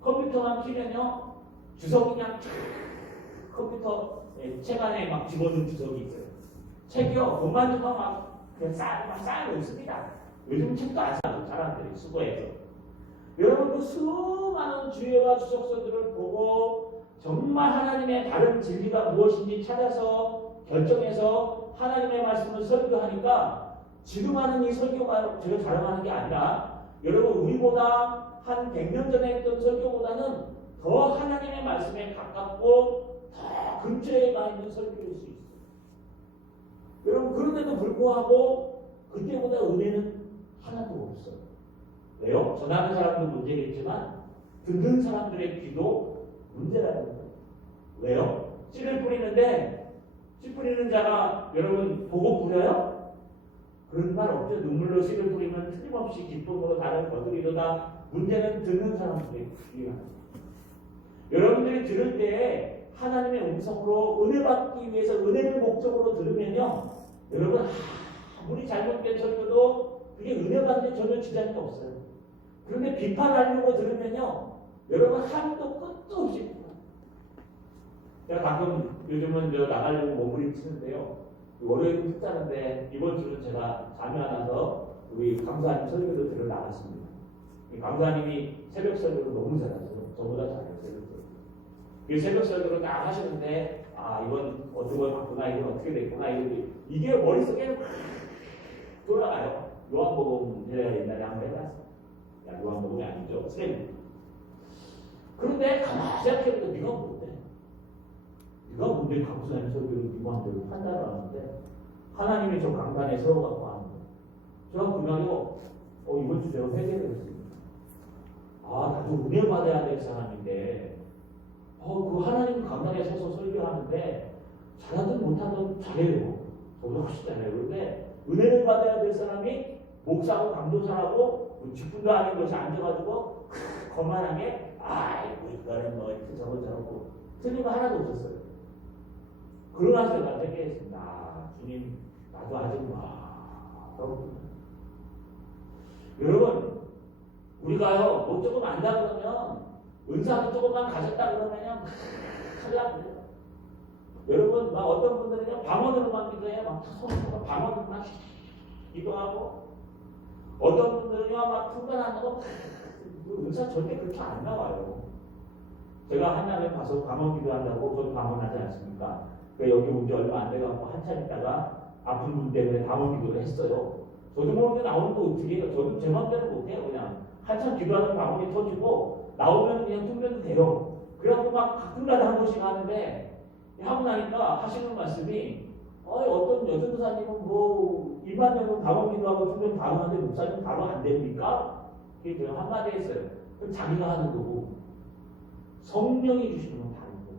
컴퓨터만 키면요 주석이 그냥 쫙 컴퓨터 책 안에 막 집어넣은 주석이 있어요. 책이요 돈만 주면 막 그냥 쌓여 있습니다. 요즘 책도 안 사요 사람들이 수거해서. 여러분 그 수많은 주예와 주석서들을 보고 정말 하나님의 다른 진리가 무엇인지 찾아서 결정해서 하나님의 말씀을 설교하니까 지금 하는 이 설교가 제가 자랑하는 게 아니라 여러분 우리보다 한 100년 전에 했던 설교보다는 더 하나님의 말씀에 가깝고 더 근처에 가 있는 설교일 수 있어요. 여러분 그런데도 불구하고 그때보다 은혜는 하나도 없어요. 왜요? 전하는 사람도 문제겠지만 듣는 사람들의 귀도 문제라는 거예요. 왜요? 씨를 뿌리는데 씨 뿌리는 자가 여러분 보고 뿌려요? 그런 말 없죠. 눈물로 씨를 뿌리면 틀림없이 기쁨으로 다른 거두리로다. 문제는 듣는 사람들의 귀가. 여러분들이 들을 때 하나님의 음성으로 은혜 받기 위해서 은혜를 목적으로 들으면요. 여러분 아무리 잘못된 설교도 그게 은혜 받는 데 전혀 지장이 없어요. 그런데 비판하려고 들으면요. 여러분 한도 끝도 없이 제가 가끔 요즘은 나가려고 몸부림치는데요. 월요일은 특자는데 이번 주는 제가 잠이 안 와서 우리 강사님 설교를 들어 나갔습니다. 강사님이 새벽 설교를 너무 잘하세요. 저보다 잘해요. 새벽 설교. 그 새벽 설교를 딱 하시는데 이건 어떤 걸 봤구나 이건 어떻게 됐구나 이게 머릿속에 막 돌아가요. 요한복음 제가 옛날에 한번 해봤어요. 요한복음이 아니죠. 쌤. 그런데 가만히 생각해보니까 네가 뭔데? 네가 뭔데 강사님 설교를 네 마음대로 판단을 하는데 하나님이 저 강단에 세워갖고 하는 거예요. 제가 그날요 이번 주 제가 회개를 했습니다. 나도 은혜 받아야 될 사람인데 그 하나님 강단에 서서 설교하는데 잘하든 못하든 잘해요. 저도 훨씬 잘해요. 그런데 은혜를 받아야 될 사람이 목사하고 강도사라고 직분도 아닌 것이 앉아가지고 거만하게 이거는 뭐 저거 틀린 거 하나도 없었어요. 그러고 나서 제가 회개했습니다. 주님 나도 아직 여러분 우리가요 뭐 조금 안다 그러면 은사도 조금만 가졌다 그러면요 큰일 납니다. 여러분 막 어떤 분들은요 방언으로만 기도해요. 막 방언으로만 기도하고 어떤 분들은요 막 풍간한다고 은사 절대 그렇게 안 나와요. 제가 한남에 가서 방언 기도한다고 저도 방언하지 않습니까? 여기 온 지 얼마 안 돼갖고 한참 있다가 아픈 분 때문에 방언 기도를 했어요. 저도 모르게 나오는 거 어떻게 해요? 저도 제 맘대로 못해요. 그냥 한참 기도하는 방언이 터지고 나오면 그냥 뚫면 돼요. 그래갖고 막 가끔가다 한 번씩 하는데 하고 나니까 하시는 말씀이 어떤 여전도사님은 뭐 일반 명은 방언 기도하고 뚫면 바로 하는데 목사님 바로 안 됩니까? 그게 제가 한마디 했어요. 그럼 자기가 하는 거고 성령이 주시는 건 다른 거예요.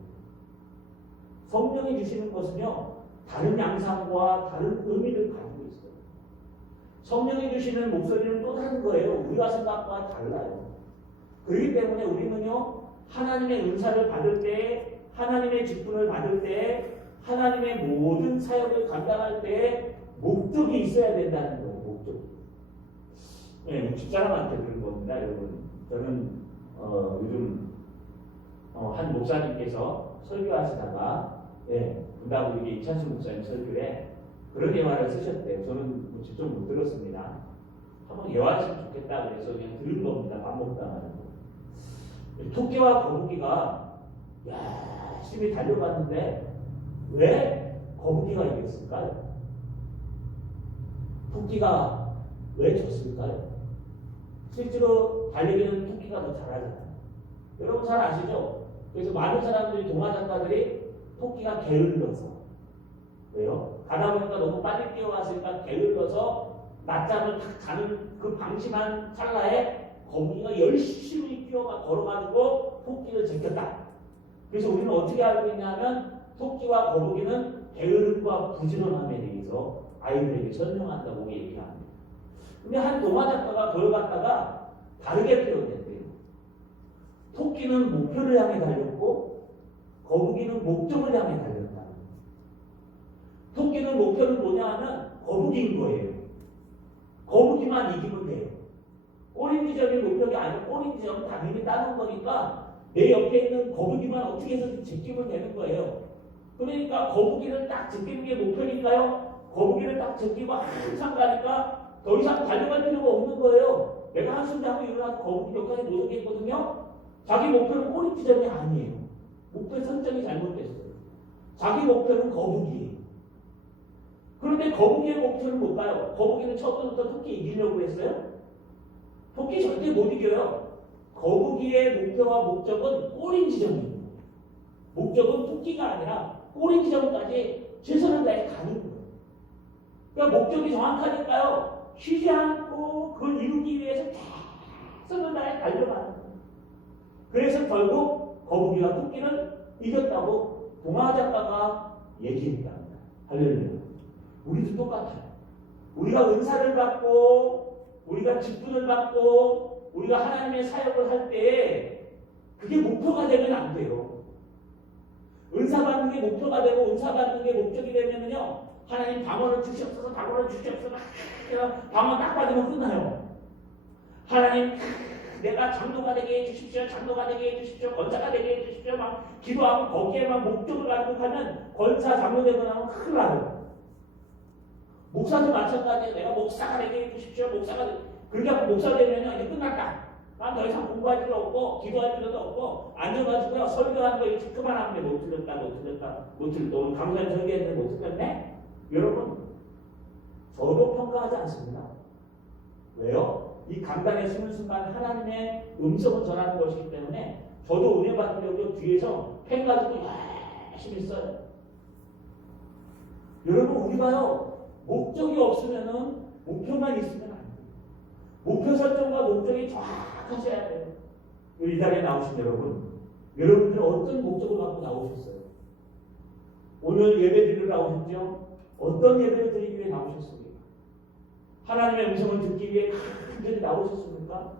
성령이 주시는 것은요 다른 양상과 다른 의미를 가지고 있어요. 성령이 주시는 목소리는 또 다른 거예요. 우리가 생각과 달라요. 그렇기 때문에 우리는요 하나님의 은사를 받을 때 하나님의 직분을 받을 때 하나님의 모든 사역을 감당할 때 목적이 있어야 된다는 거예요. 목적. 네, 집사람한테 그런 겁니다. 여러분 저는 요즘 한 목사님께서 설교하시다가 분당 우리 이찬수 목사님 설교에 그런 예화를 쓰셨대요. 저는 직접 못 들었습니다. 한번 예화했으면 좋겠다 그래서 그냥 들은 겁니다. 밥 먹다가. 토끼와 거북이가 열심히 달려갔는데 왜 거북이가 이겼을까요? 토끼가 왜 졌을까요? 실제로 달리기는 토끼가 더 잘하잖아요. 여러분 잘 아시죠? 그래서 많은 사람들이 동화 작가들이 토끼가 게을러서 왜요? 가다 보니까 너무 빨리 뛰어갔으니까 게을러서 낮잠을 탁 자는 그 방심한 찰나에 거북이가 열심히 걸어가지고 토끼를 제꼈다. 그래서 우리는 어떻게 알고 있냐면 토끼와 거북이는 게으름과 부지런함에 대해서 아이들에게 설명한다고 얘기합니다. 근데 한 동화 작가가 그걸 갖다가 다르게 표현했대요. 토끼는 목표를 향해 달렸고 거북이는 목적을 향해 달렸다. 토끼는 목표는 뭐냐 하면 거북이인 거예요. 거북이만 거북이만 이기면 돼요. 꼬린 지점이 목적이 아니고 꼬린 지점 당연히 따는 거니까 내 옆에 있는 거북이만 어떻게 해서 제끼면 되는 거예요. 그러니까 거북이를 딱 제끼는 게 목표니까요. 거북이를 딱 제끼고 항상 가니까 더 이상 달려갈 필요가 없는 거예요. 내가 한숨 자고 일어나서 거북이 역할에 노력했거든요. 자기 목표는 꼬린 지점이 아니에요. 목표 설정이 잘못됐어요. 자기 목표는 거북이에요. 그런데 거북이의 목표는 뭘까요? 거북이는 처음부터 토끼 이기려고 했어요? 토끼 절대 못 이겨요. 거북이의 목표와 목적은 꼬린 지점입니다. 목적은 토끼가 아니라 꼬린 지점까지 최선을 다해 가는 거예요. 그러니까 목적이 정확하니까요. 쉬지 않고 그걸 이루기 위해서 최선을 다해 달려가는 거예요. 그래서 결국 거북이와 토끼는 이겼다고 동화 작가가 얘기했다. 할렐루야. 우리도 똑같아요. 우리가 은사를 받고 우리가 직분을 받고 우리가 하나님의 사역을 할 때에 그게 목표가 되면 안 돼요. 은사 받는 게 목표가 되고 은사 받는 게 목적이 되면요. 하나님 방언을 주시옵소서 방언을 주시옵소서 방언 딱 받으면 끝나요. 하나님 내가 장로가 되게 해주십시오. 장로가 되게 해주십시오. 권사가 되게 해주십시오. 막 기도하고 거기에만 목적을 가지고 가면 권사 장로 되고 나면 큰일 나요. 목사도 마찬가지예요. 내가 목사가 되게 해주십시오. 목사가 되게. 그렇게 하고 목사 되면요. 이제 끝났다. 난 더 이상 공부할 필요 없고 기도할 필요도 없고 앉아가지고요. 설교하는 거 이렇게 그만하면 못 틀렸다. 오늘 강사님 설교했는데 못 틀렸네? 여러분 저도 평가하지 않습니다. 왜요? 이 강단에 서는 순간 하나님의 음성을 전하는 것이기 때문에 저도 은혜 받으려고 뒤에서 펜 가지고 열심히 써요. 여러분 우리가요 목적이 없으면은 목표만 있으면 안 돼요. 목표 설정과 목적이 정확하셔야 돼요. 이 자리에 나오신 여러분들은 어떤 목적을 갖고 나오셨어요? 오늘 예배 드리러 나오셨죠? 어떤 예배를 드리기 위해 나오셨습니까? 하나님의 음성을 듣기 위해 간절히 나오셨습니까?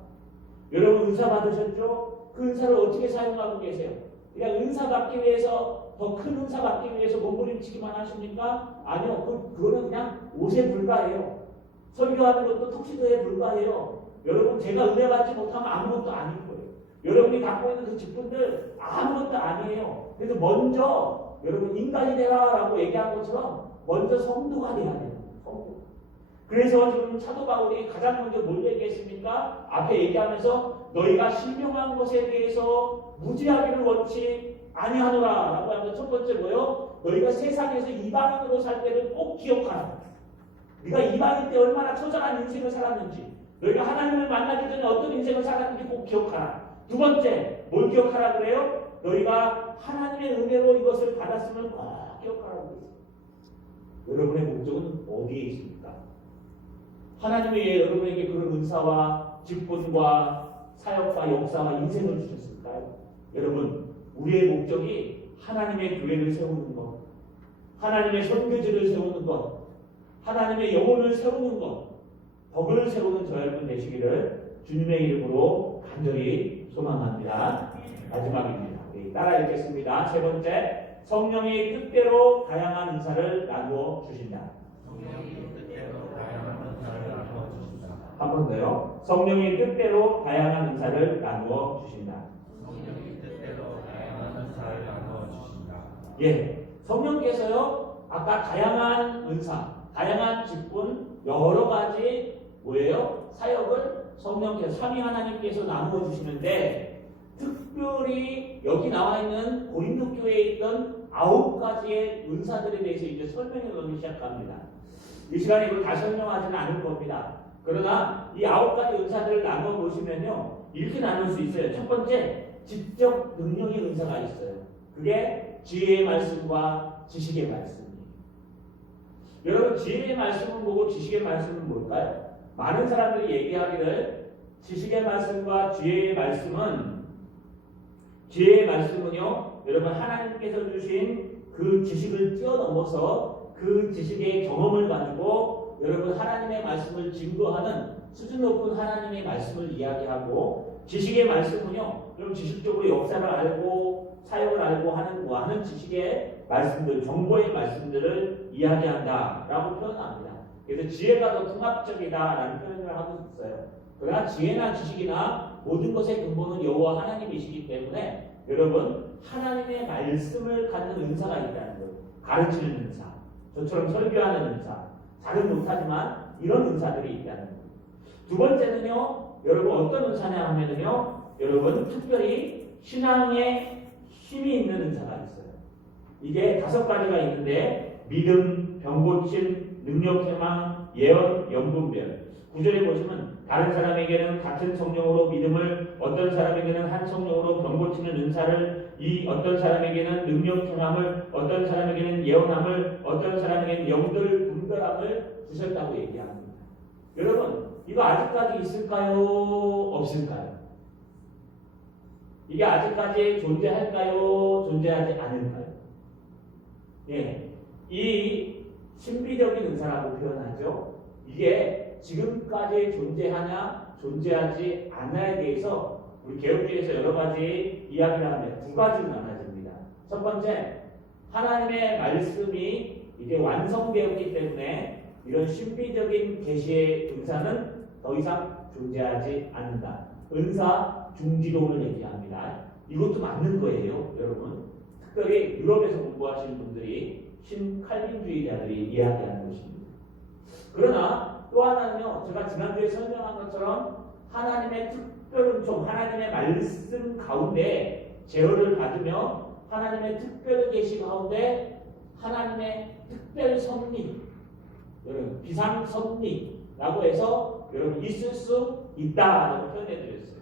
여러분 은사 받으셨죠? 그 은사를 어떻게 사용하고 계세요? 그냥 은사 받기 위해서 더 큰 은사 받기 위해서 몸부림치기만 하십니까? 아니요. 그거는 그냥 옷에 불과해요. 설교하는 것도 턱시도에 불과해요. 여러분 제가 은혜 받지 못하면 아무것도 아닐 거예요. 여러분이 갖고 있는 그 직분들 아무것도 아니에요. 그래서 먼저 여러분 인간이 되라라고 얘기한 것처럼 먼저 성도가 돼야 돼요. 성도. 그래서 지금 사도 바울이 가장 먼저 뭘 얘기했습니까? 앞에 얘기하면서 너희가 신명한 것에 대해서 무지하기를 원치 아니하노라 라고 하면서 첫 번째 뭐요? 너희가 세상에서 이방인으로 살 때를 꼭 기억하라. 네가 이방인 때 얼마나 처절한 인생을 살았는지, 너희가 하나님을 만나기 전에 어떤 인생을 살았는지 꼭 기억하라. 두 번째 뭘 기억하라 그래요? 너희가 하나님의 은혜로 이것을 받았으면 꼭 기억하라고 그랬어요. 여러분의 목적은 어디에 있습니까? 하나님이 왜 여러분에게 그런 은사와 직분과 사역과 역사와 인생을 주셨을까요? 여러분 우리의 목적이 하나님의 교회를 세우는 것, 하나님의 선교지를 세우는 것, 하나님의 영혼을 세우는 것, 덕을 세우는 저 여러분 되시기를 주님의 이름으로 간절히 소망합니다. 마지막입니다. 따라 읽겠습니다. 세 번째, 성령이 뜻대로 다양한 은사를 나누어 주신다. 한 번 더요. 성령이 뜻대로 다양한 은사를 나누어 주신다. 예, 성령께서요 아까 다양한 은사, 다양한 직분, 여러 가지 뭐예요? 사역을 성령께서 삼위 하나님께서 나누어 주시는데 특별히 여기 나와 있는 고린도 교회에 있던 9가지의 은사들에 대해서 이제 설명해 보기 시작합니다. 이 시간에 이걸 다 설명하지는 않을 겁니다. 그러나 이 9가지 은사들을 나눠 보시면요 이렇게 나눌 수 있어요. 첫 번째, 지적 능력의 은사가 있어요. 그게 지혜의 말씀과 지식의 말씀이에요. 여러분 지혜의 말씀은 뭐고 지식의 말씀은 뭘까요? 많은 사람들이 얘기하기를 지식의 말씀과 지혜의 말씀은요 여러분 하나님께서 주신 그 지식을 뛰어넘어서 그 지식의 경험을 가지고 여러분 하나님의 말씀을 증거하는 수준 높은 하나님의 말씀을 이야기하고, 지식의 말씀은요 여러분 지식적으로 역사를 알고 사역을 알고 하는 지식의 말씀들, 정보의 말씀들을 이야기한다라고 표현합니다. 그래서 지혜가 더 통합적이다라는 표현을 하고 있어요. 그러나 지혜나 지식이나 모든 것의 근본은 여호와 하나님이시기 때문에 여러분 하나님의 말씀을 갖는 은사가 있다는 거예요. 가르치는 은사, 저처럼 설교하는 은사, 잘은 못하지만 이런 은사들이 있다는 거예요. 두 번째는요, 여러분 어떤 은사냐 하면은요, 여러분 특별히 신앙에 힘이 있는 은사가 있어요. 이게 5가지가 있는데 믿음, 병고침, 능력, 해망, 예언, 영분별. 9절에 보시면 다른 사람에게는 같은 성령으로 믿음을, 어떤 사람에게는 한 성령으로 병고치는 은사를, 이 어떤 사람에게는 능력, 해망을, 어떤 사람에게는 예언함을, 어떤 사람에게는 영들, 분별함을 주셨다고 얘기합니다. 여러분 이거 아직까지 있을까요? 없을까요? 이게 아직까지 존재할까요? 존재하지 않을까요? 예, 이 신비적인 은사라고 표현하죠. 이게 지금까지 존재하냐, 존재하지 않냐에 대해서 우리 개혁주의에서 여러 가지 이야기를 하면 2가지로 나눠집니다. 첫 번째, 하나님의 말씀이 이제 완성되었기 때문에 이런 신비적인 계시의 은사는 더 이상 존재하지 않는다. 은사 중지론을 얘기합니다. 이것도 맞는 거예요, 여러분. 특별히 유럽에서 공부하시는 분들이 신칼빈주의자들이 이야기하는 것입니다. 그러나 또 하나는요, 제가 지난주에 설명한 것처럼 하나님의 특별 은총, 하나님의 말씀 가운데 제어를 받으며 하나님의 특별 계시 가운데 하나님의 특별 섭리, 여러분 비상섭리라고 해서 여러분 있을 수 있다라고 표현해드렸어요.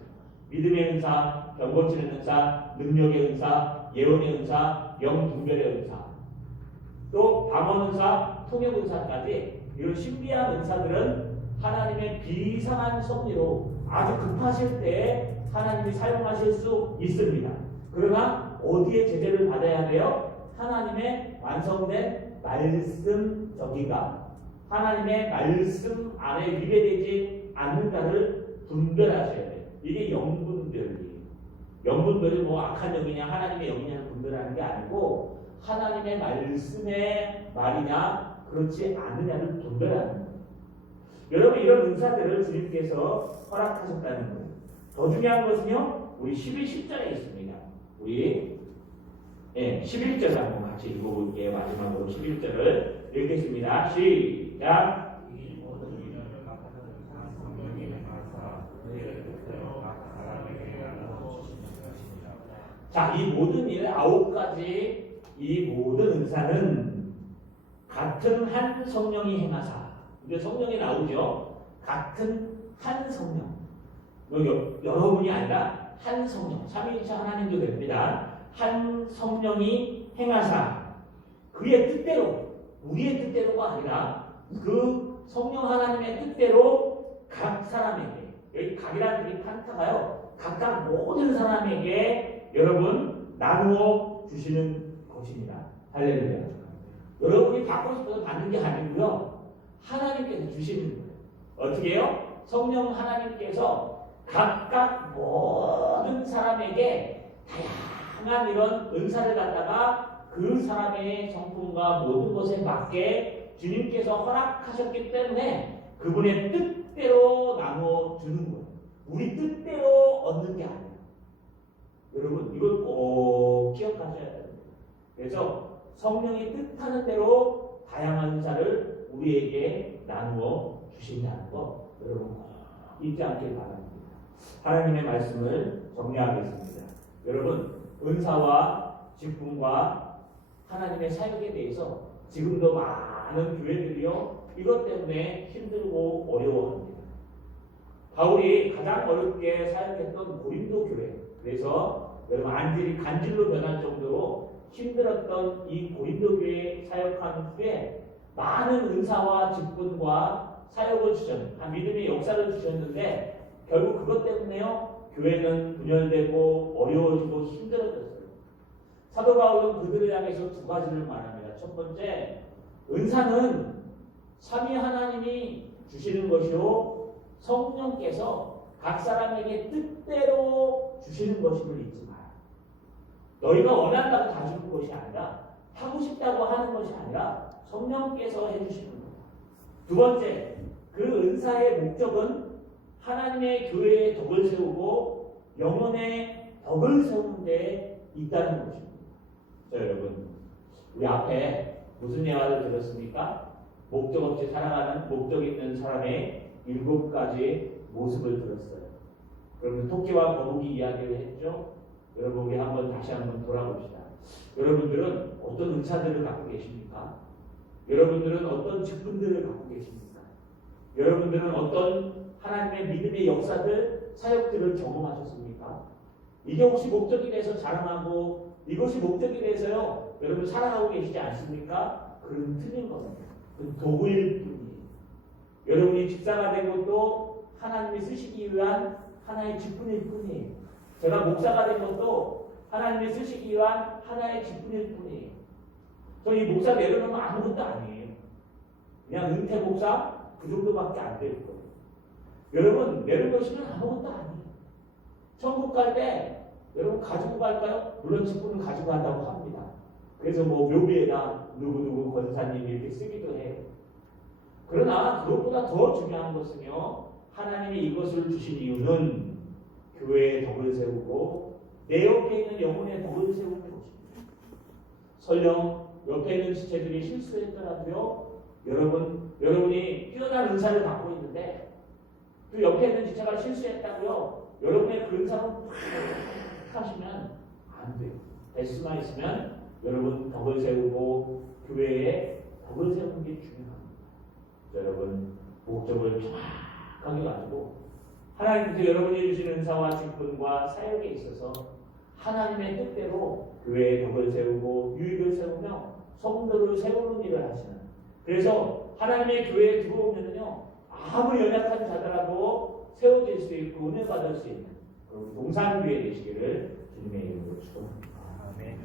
믿음의 은사, 병고치는 은사, 능력의 은사, 예언의 은사, 영분별의 은사, 또 방언 은사, 통역 은사까지 이런 신비한 은사들은 하나님의 비상한 섭리로 아주 급하실 때 하나님이 사용하실 수 있습니다. 그러나 어디에 제재를 받아야 돼요? 하나님의 완성된 말씀 저기가 하나님의 말씀 안에 위배되지 않는가를 분별하셔야 돼요. 이게 영분별이에요. 영분별이 뭐 악한 영이냐 하나님의 영이냐를 분별하는 게 아니고 하나님의 말씀의 말이냐 그렇지 않느냐를 분별하는 거예요. 여러분 이런 은사들을 주님께서 허락하셨다는 거예요. 더 중요한 것은요, 우리 10절에 있습니다. 우리 11절 한번 같이 읽어볼게요. 마지막으로 11절을 읽겠습니다. 시작. 이 모든 일을 각 성령이 행하사 그의 뜻대로 각 사람에게 나누어 주시는 것입니다. 자, 이 모든 일 9가지 이 모든 은사는 같은 한 성령이 행하사. 이제 성령이 나오죠. 같은 한 성령. 여러 분이 아니라 한 성령. 삼위일체 하나님도 됩니다. 한 성령이 행하사 그의 뜻대로, 우리의 뜻대로가 아니라 그 성령 하나님의 뜻대로 각 사람에게, 여기 각이라는 이 판타가요, 각각 모든 사람에게 여러분 나누어 주시는 것입니다. 할렐루야. 여러분이 받고 싶어서 받는 게 아니고요, 하나님께서 주시는 거예요. 어떻게 해요? 성령 하나님께서 각각 모든 사람에게 다양한 이런 은사를 갖다가 그 사람의 성품과 모든 것에 맞게 주님께서 허락하셨기 때문에 그분의 뜻대로 나누어 주는 거예요. 우리 뜻대로 얻는 게 아니에요. 여러분 이걸 꼭 기억하셔야 됩니다. 그래서 성령이 뜻하는 대로 다양한 은사를 우리에게 나누어 주신다는 거 여러분 꼭 잊지 않길 바랍니다. 하나님의 말씀을 정리하겠습니다. 여러분 은사와 직분과 하나님의 사역에 대해서 지금도 많은 교회들이요 이것 때문에 힘들고 어려워합니다. 바울이 가장 어렵게 사역했던 고린도 교회, 그래서 여러분 간질로 변할 정도로 힘들었던 이 고린도 교회에 사역한 후에 많은 은사와 직분과 사역을 주셨는데 믿음의 역사를 주셨는데 결국 그것 때문에요 교회는 분열되고 어려워지고 힘들어졌어요. 사도 바울은 그들을 향해서 2가지를 말합니다. 첫 번째, 은사는 삼위 하나님이 주시는 것이요 성령께서 각 사람에게 뜻대로 주시는 것임을 잊지 마라. 너희가 원한다고 다 주는 것이 아니라 하고 싶다고 하는 것이 아니라 성령께서 해주시는 거다. 두 번째, 그 은사의 목적은 하나님의 교회의 덕을 세우고 영혼의 덕을 세우는 데 있다는 것입니다. 자, 여러분, 우리 앞에 무슨 예화를 들었습니까? 목적 없이 살아가는 목적 있는 사람의 7가지 모습을 들었어요. 그러면 토끼와 거북이 이야기를 했죠. 여러분, 우리 다시 한번 돌아봅시다. 여러분들은 어떤 은사들을 갖고 계십니까? 여러분들은 어떤 직분들을 갖고 계십니까? 여러분들은 어떤 하나님의 믿음의 역사들, 사역들을 경험하셨습니까? 이게 혹시 목적이 돼서 자랑하고 이것이 목적이 돼서요, 여러분 살아가고 계시지 않습니까? 그건 틀린 겁니다. 그건 도구일 뿐이에요. 여러분이 집사가 된 것도 하나님이 쓰시기 위한 하나의 직분일 뿐이에요. 제가 목사가 된 것도 하나님이 쓰시기 위한 하나의 직분일 뿐이에요. 저희 목사 내려놓으면 아무것도 아니에요. 그냥 은퇴 목사 그 정도밖에 안 될 거예요. 여러분 내려놓으시면 아무것도 아니에요. 천국 갈 때 여러분 가지고 갈까요? 물론 직분은 가지고 간다고 합니다. 그래서 뭐 묘비에다 누구누구 권사님 이렇게 쓰기도 해요. 그러나 그것보다 더 중요한 것은요, 하나님이 이것을 주신 이유는 교회의 덕을 세우고 내 옆에 있는 영혼의 덕을 세우는 것입니다. 설령 옆에 있는 지체들이 실수했더라도요, 여러분이 뛰어난 은사를 갖고 있는데 또 옆에 있는 지체가 실수했다고요, 여러분의 그 은사를 팍 하시면 안 돼요. 될 수만 있으면 여러분 덕을 세우고 교회에 덕을 세우는 게 중요합니다. 여러분 목적을 정확하게 가지고 하나님께서 여러분이 주신 은사와 직분과 사역에 있어서 하나님의 뜻대로 교회의 덕을 세우고 유익을 세우며 성도를 세우는 일을 하시는, 그래서 하나님의 교회에 들어오면요, 아무리 연약한 자더라도 세워질 수 있고 은혜 받을 수 있는 그리고 동산교회 되시기를